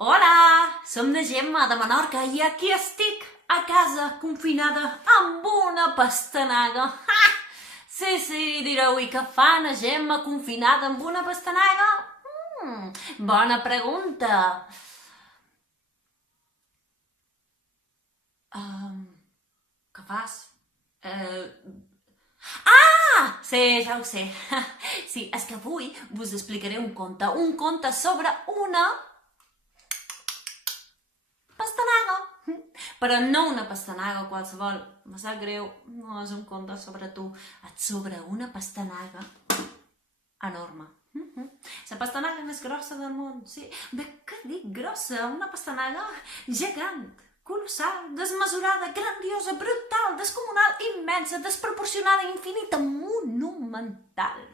Hola, som de Gemma de Menorca i aquí estic a casa confinada amb una pastanaga. Ha! Sí, direu, i què fa na Gemma confinada amb una pastanaga? Bona pregunta. Què fas? Sí, ja ho sé. Sí, és que avui vos explicaré un conte sobre una pastanaga. Però no una pastanaga qualsevol. Me sap greu, no és un conte sobre tu. És sobre una pastanaga enorme. La pastanaga més grossa del món, sí. Bé, què dic grossa? Una pastanaga gegant, colossal, desmesurada, grandiosa, brutal, descomunal, immensa, desproporcionada, infinita, monumental.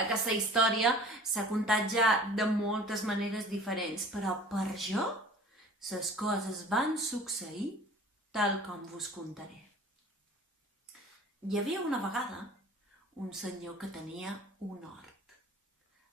Aquesta història s'ha contat ja de moltes maneres diferents, però per jo les coses van succeir tal com vos contaré. Hi havia una vegada un senyor que tenia un hort.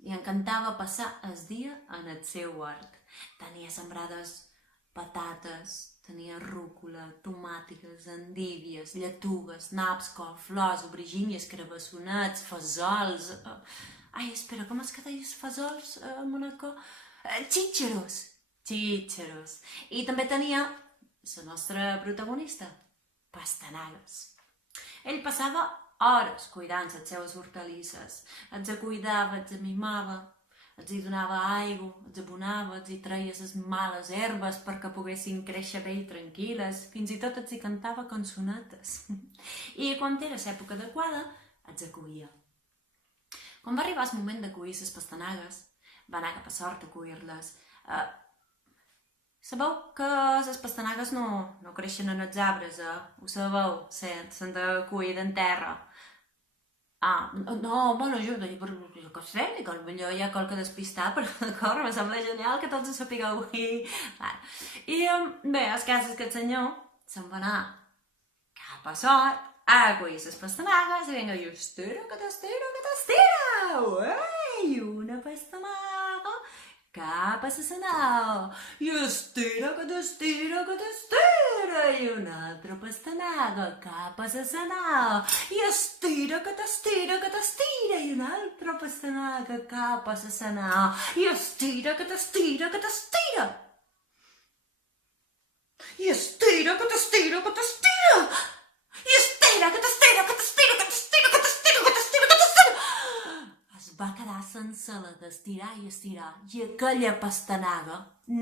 Li encantava passar el dia en el seu hort. Tenia sembrades patates, tenia rúcula, tomàtiques, endívies, lletugues, naps, col, flors, aubergínies, carabassonets, fesols... Ai, espera, com es que deies fesols a Monaco? Xíxaros. I també tenia la nostra protagonista, pastanagues. Ell passava hores cuidant les seves hortalisses. Els cuidava, els mimava, els donava aigua, els abonava, els treia les males herbes perquè poguessin créixer bé i tranquil·les. Fins i tot els cantava cançonetes. I quan era l'època adequada, els acollia. Quan va arribar el moment de collir les pastanagues, va anar cap a sort a collir-les. Sabeu que les pastanagues no creixen en els arbres, Ho sabeu? S'han de collir en terra. Bueno, jo que sé, que potser hi ha qualque despistat, però d'acord, me sembla genial que tots ho sapigueu. I bé, el cas és que el senyor se'n va anar cap a sort a collir les pastanagues i vinga, i estira, que t'estira! Uei, una pastanaga cap a la senau, i estira, que t'estira, i una altra pastanaga cap a la senau, i estira, que t'estira, i una altra pastanaga cap a la senau, i estira, que t'estira, i estira, i estira, que t'estira, va quedar sense la d'estirar i estirar i aquella pastanaga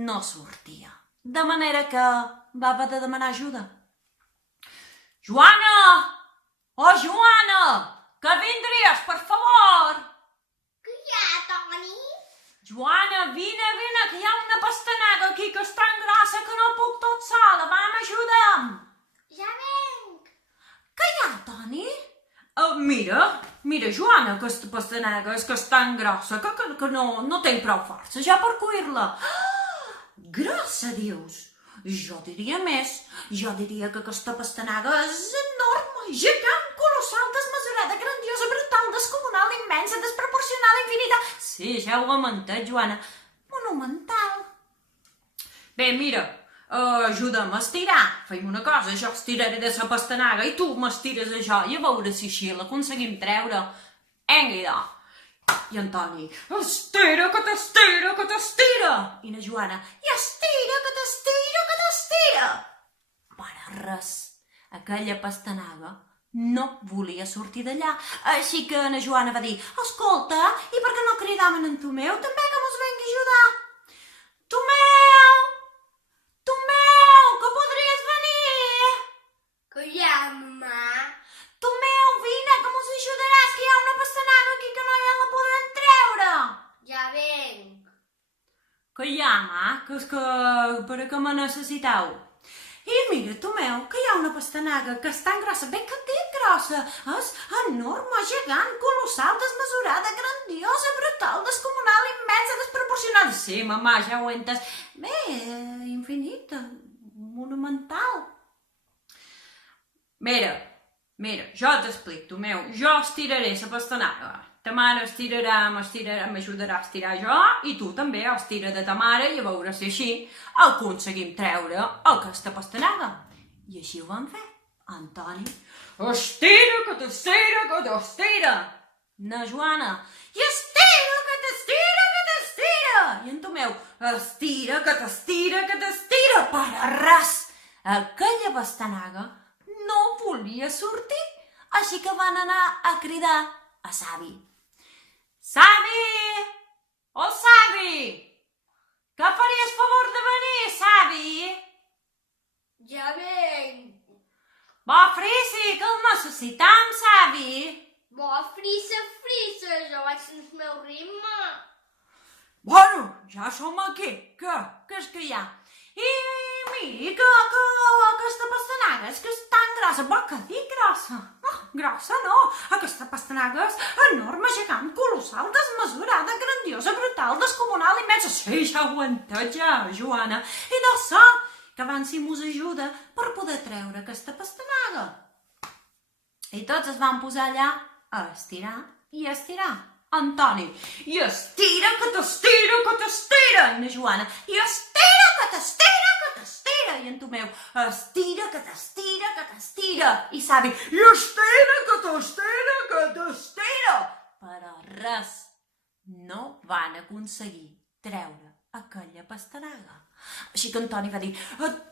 no sortia. De manera que va haver de demanar ajuda. Joana! Oh, Joana! Que vindries, per favor? Què hi ha, Toni? Joana, vine, que hi ha una pastanaga aquí que és tan grossa que no puc tot sola. Vam, ajuda'm! Ja venc! Què hi ha, Toni? Mira, Joana, aquesta pastanaga és que és tan grossa que no tinc prou força ja per cuir-la. Grossa, dius? Jo diria més. Jo diria que aquesta pastanaga és enorme, gegant, colossal, desmesurada, grandiosa, brutal, descomunal, immensa, desproporcional, infinita. Sí, ja ho hem entès, Joana. Monumental. Bé, mira, ajuda'm a estirar. Fem una cosa, jo estiraré de la pastanaga i tu m'estires a jo i a veure si així l'aconseguim treure. Vinga, i en Toni, estira, que t'estira. I na Joana, i estira, que t'estira. Per res, aquella pastanaga no volia sortir d'allà. Així que na Joana va dir, escolta, i per què no cridam en Tomeu també que mos vengui a ajudar? Tomeu, que podries venir? Què hi ha, mamà? Tomeu, vine, que mos ajudaràs, que hi ha una pastanaga aquí que no ja la podrem treure. Ja venc. Que hi ha, ma? Que és que per a què me necessiteu? I mira, Tomeu, que hi ha una pastanaga que és tan grossa, bé que dic grossa, és enorme, gegant, colossal, desmesurada, grandiosa, brutal, descomunal, immensa, desproporcionada. Sí, mamà, ja ho he entès. Bé, infinita, monumental. Mira, jo t'explico, Tomeu, jo estiraré la pastanaga. ta mare m'ajudarà a estirar jo i tu també estira de ta mare i a veure si així aconseguim treure aquesta pastanaga. I així ho vam fer. Antoni, estira, que t'estira. Na Joana, i estira, que t'estira. I en Tomeu, estira, que t'estira. Per a res. Aquella pastanaga no volia sortir, així que van anar a cridar a Savi. Savi! Oh, Savi! Que faries favor de venir, Savi? Ja venc. Va, Frisi, que el necessitam, Savi. Va, frissa, jo vaig al meu ritme. Bueno, ja som aquí. Què és que hi ha? I miri, que aquesta pastanaga és que és tan grossa. Vol que dic grossa? No, grossa no. Aquesta pastanaga és enorme, gegant, colossal, desmesurada, grandiosa, brutal, descomunal, immensa. Sí, ja ho entenc, Joana. I d'això, que abans si mos ajuda per poder treure aquesta pastanaga. I tots es van posar allà a estirar i a estirar. Antoni, i estira, que t'estira. I na Joana, i estira, que t'estira. I en Tomeu, estira, que t'estira. I Savi, i estira, que t'estira. Però res, no van aconseguir treure aquella pastanaga. Així que Antoni va dir,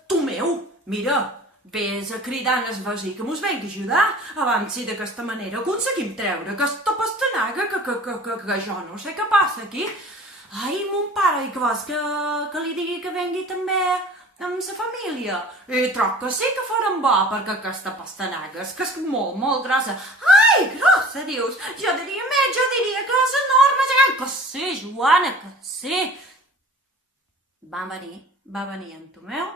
Tomeu, mira, vés a cridar al veí que mos vengui a ajudar, abans si d'aquesta manera aconseguim treure aquesta pastanaga que jo no sé què passa aquí. Ai, mon pare, i que vols que li digui que vengui també amb sa família? I troc que sí que farem bo, perquè aquesta pastanaga és que és molt grossa. Ai, grossa, dius? Jo diria més, jo diria que és enorme, gegant. Que sí, Joana, que sí. Va venir en Tomeu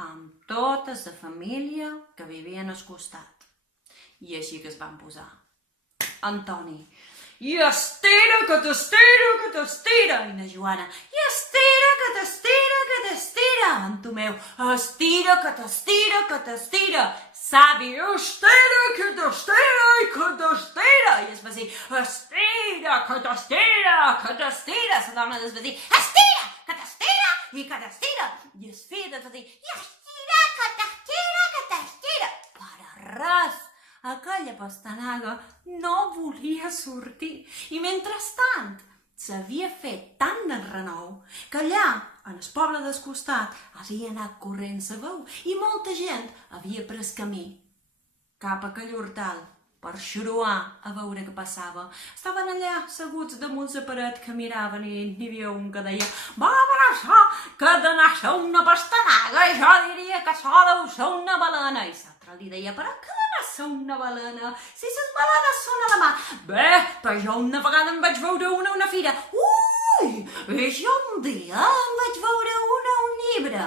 amb tota la família que vivien al costat. I així que es van posar. Antoni, i estira, que t'estira. I na Joana, i estira, que t'estira. En Tomeu, estira, que t'estira. Savi, estira, que t'estira. I es va dir, estira, que t'estira. La dona es va dir, estira, que t'estira. I que t'estira. I es fill es va dir, i estira, que t'estira. Per res. Aquella pastanaga no volia sortir i mentrestant s'havia fet tant de renou que allà, en el poble del costat, havia anat corrent la veu i molta gent havia pres camí cap a aquell hortal per xuruar a veure què passava. Estaven allà asseguts damunt la paret que miraven i n'hi havia un que deia, va per això, que de néixer una pastanaga, jo diria que això deu ser una balena. I l'altre li deia, però què de néixer una balena? Si les balenes són a la mà. Bé, però jo una vegada em vaig veure una a una fira. Ui, i jo un dia em vaig veure una a un llibre.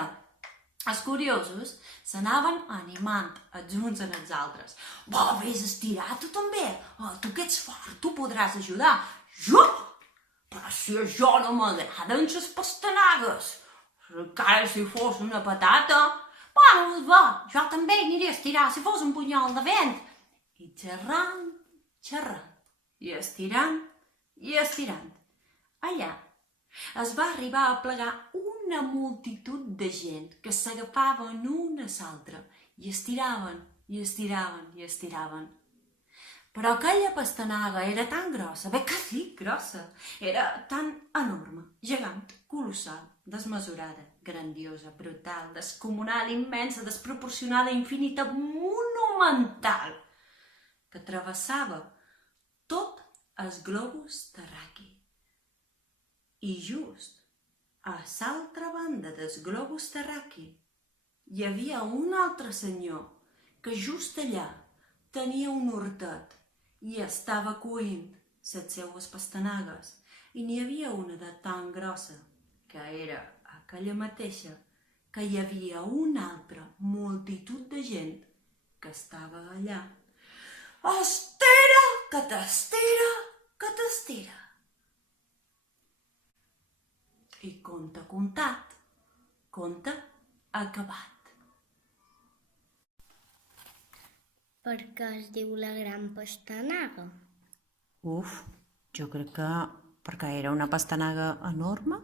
Els curiosos s'anaven animant els uns en els altres. Va, vés a estirar, tu també. Tu que ets fort, tu podràs ajudar. Jo? Però si a jo no m'agraden les pastanagues. Encara si fos una patata. Bueno, va, jo també aniré a estirar si fos un punyol de vent. I xerrant, i estirant, allà es va arribar a plegar una multitud de gent que s'agafaven una a l'altra i estiraven. Però aquella pastanaga era tan grossa, bé que sí, grossa, era tan enorme, gegant, colossal, desmesurada, grandiosa, brutal, descomunal, immensa, desproporcionada, infinita, monumental, que travessava tot el globus terraqui. I just a l'altra banda del globus terraqui hi havia un altre senyor que just allà tenia un hortet i estava coint les seues pastanagues i n'hi havia una de tan grossa que era aquella mateixa que hi havia una altra multitud de gent que estava allà. Estira, que t'estira. I conte contat, conte acabat. Per què es diu la gran pastanaga? Uf, Jo crec que perquè era una pastanaga enorme.